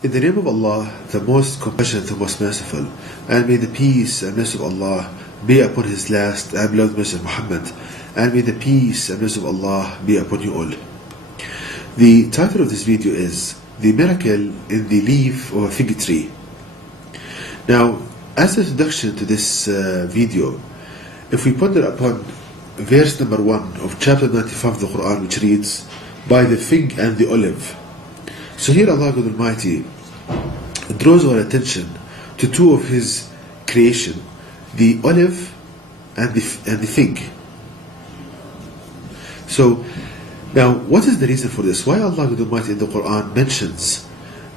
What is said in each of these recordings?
In the name of Allah, the most compassionate, the most merciful, and may the peace and mercy of Allah be upon His last and beloved Messenger Muhammad, and may the peace and mercy of Allah be upon you all. The title of this video is The Miracle in the Leaf of a Fig Tree. Now, as an introduction to this video, if we ponder upon verse number 1 of chapter 95 of the Quran, which reads, "By the fig and the olive." So here Allah God Almighty draws our attention to two of His creation, the olive and the fig. So now, what is the reason for this? Why Allah God Almighty in the Quran mentions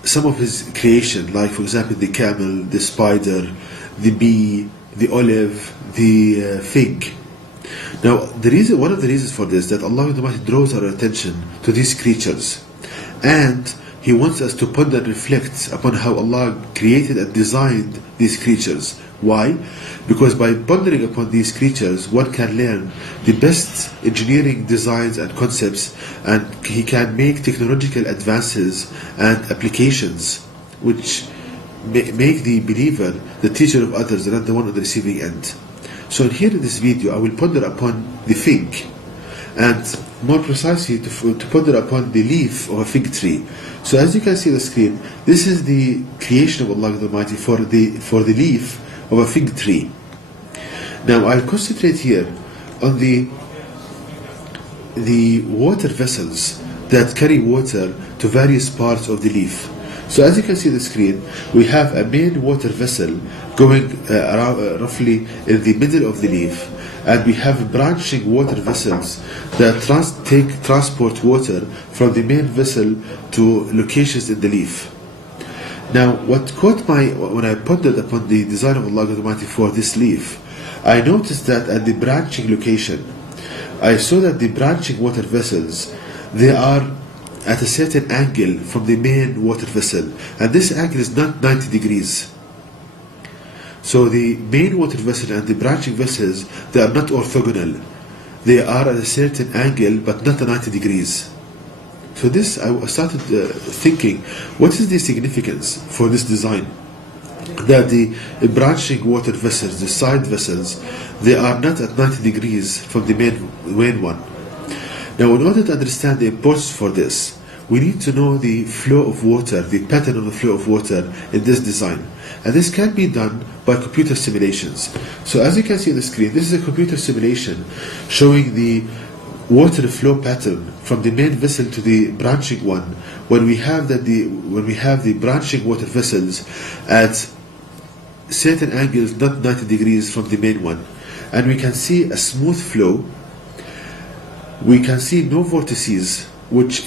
some of His creation, like for example the camel, the spider, the bee, the olive, the fig? Now, one of the reasons for this, that Allah God Almighty draws our attention to these creatures, and He wants us to ponder and reflect upon how Allah created and designed these creatures. Why? Because by pondering upon these creatures, one can learn the best engineering designs and concepts, and he can make technological advances and applications which make the believer the teacher of others and not the one on the receiving end. So here in this video, I will ponder upon the fig, and more precisely to ponder upon the leaf of a fig tree. So as you can see on the screen, this is the creation of Allah Almighty for the leaf of a fig tree. Now I'll concentrate here on the water vessels that carry water to various parts of the leaf. So as you can see on the screen, we have a main water vessel going around roughly in the middle of the leaf, and we have branching water vessels that transport water from the main vessel to locations in the leaf. Now, what caught when I pondered upon the design of Allah Almighty for this leaf, I noticed that at the branching location, I saw that the branching water vessels, they are at a certain angle from the main water vessel, and this angle is not 90 degrees. So the main water vessel and the branching vessels, they are not orthogonal. They are at a certain angle, but not 90 degrees. So this, I started thinking, what is the significance for this design? That the branching water vessels, the side vessels, they are not at 90 degrees from the main one. Now, in order to understand the importance for this, we need to know the flow of water, the pattern of the flow of water in this design. And this can be done by computer simulations. So as you can see on the screen, this is a computer simulation showing the water flow pattern from the main vessel to the branching one, when we have the branching water vessels at certain angles, not 90 degrees from the main one. And we can see a smooth flow. We can see no vortices, which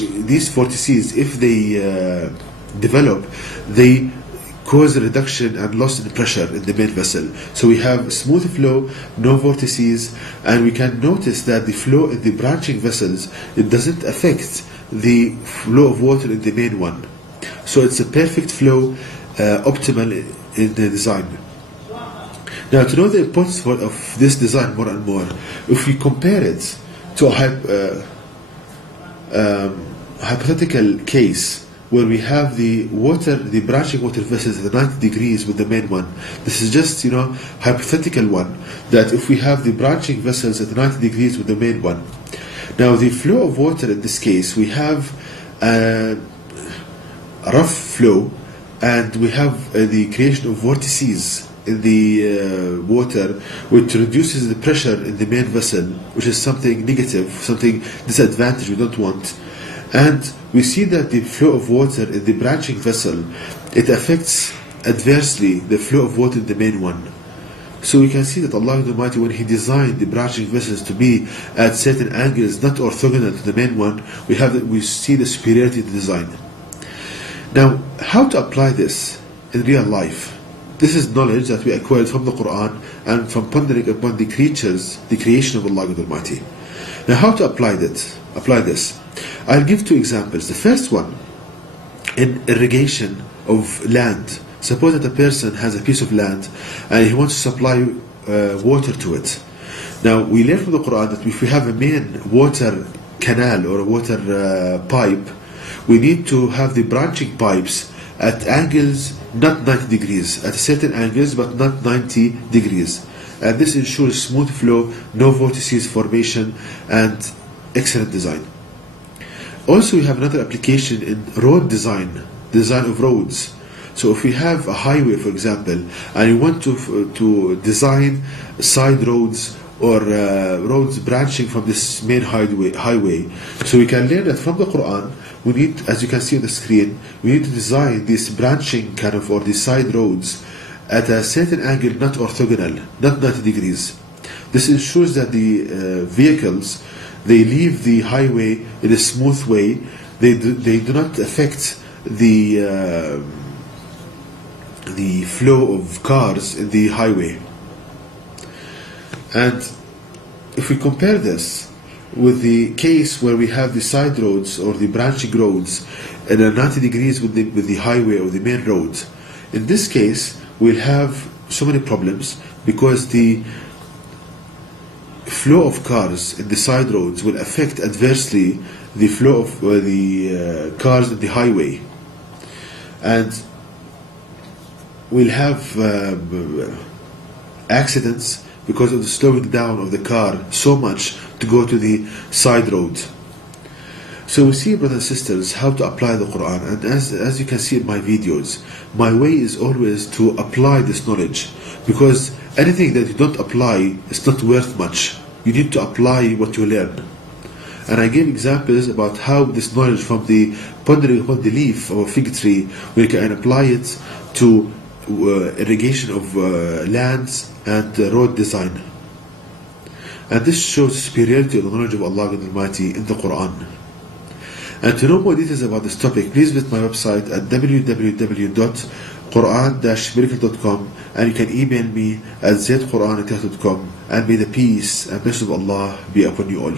these vortices, if they develop, they cause a reduction and loss in pressure in the main vessel. So we have smooth flow, no vortices, and we can notice that the flow in the branching vessels, it doesn't affect the flow of water in the main one. So it's a perfect flow, optimal in the design. Now, to know the importance of this design more and more, if we compare it to a hypothetical case where we have the branching water vessels at 90 degrees with the main one. This is just, hypothetical one, that if we have the branching vessels at 90 degrees with the main one. Now, the flow of water in this case, we have a rough flow, and we have the creation of vortices in the water, which reduces the pressure in the main vessel, which is something negative, something disadvantage we don't want. And we see that the flow of water in the branching vessel, it affects adversely the flow of water in the main one. So we can see that Allah Almighty, when He designed the branching vessels to be at certain angles, not orthogonal to the main one, we see the superiority of the design. Now, how to apply this in real life? This is knowledge that we acquired from the Quran and from pondering upon the creatures, the creation of Allah Almighty. Now, how to apply this? I'll give two examples. The first one, in irrigation of land. Suppose that a person has a piece of land and he wants to supply water to it. Now, we learn from the Quran that if we have a main water canal or a water pipe, we need to have the branching pipes at angles not 90 degrees, at certain angles but not 90 degrees. And this ensures smooth flow, no vortices formation, and excellent design. Also, we have another application in road design of roads. So if we have a highway, for example, and you want to design side roads or roads branching from this main highway, so we can learn that from the Quran. We need, as you can see on the screen, we need to design these branching kind of, or these side roads at a certain angle, not orthogonal, not 90 degrees. This ensures that the vehicles, they leave the highway in a smooth way. They do not affect the flow of cars in the highway. And if we compare this with the case where we have the side roads or the branching roads at 90 degrees with the highway or the main road, in this case we'll have so many problems, because the flow of cars in the side roads will affect adversely the flow of the cars in the highway, and we'll have accidents because of the slowing down of the car so much to go to the side road. So we see, brothers and sisters, how to apply the Quran. And as you can see in my videos, my way is always to apply this knowledge, because anything that you don't apply is not worth much. You need to apply what you learn. And I gave examples about how this knowledge from the pondering upon the leaf of a fig tree, we can apply it to irrigation of lands and road design. And this shows the superiority of the knowledge of Allah Almighty in the Quran. And to know more details about this topic, please visit my website at www.quran-miracle.com, and you can email me at zaidquran@yahoo.com. And may the peace and blessings of Allah be upon you all.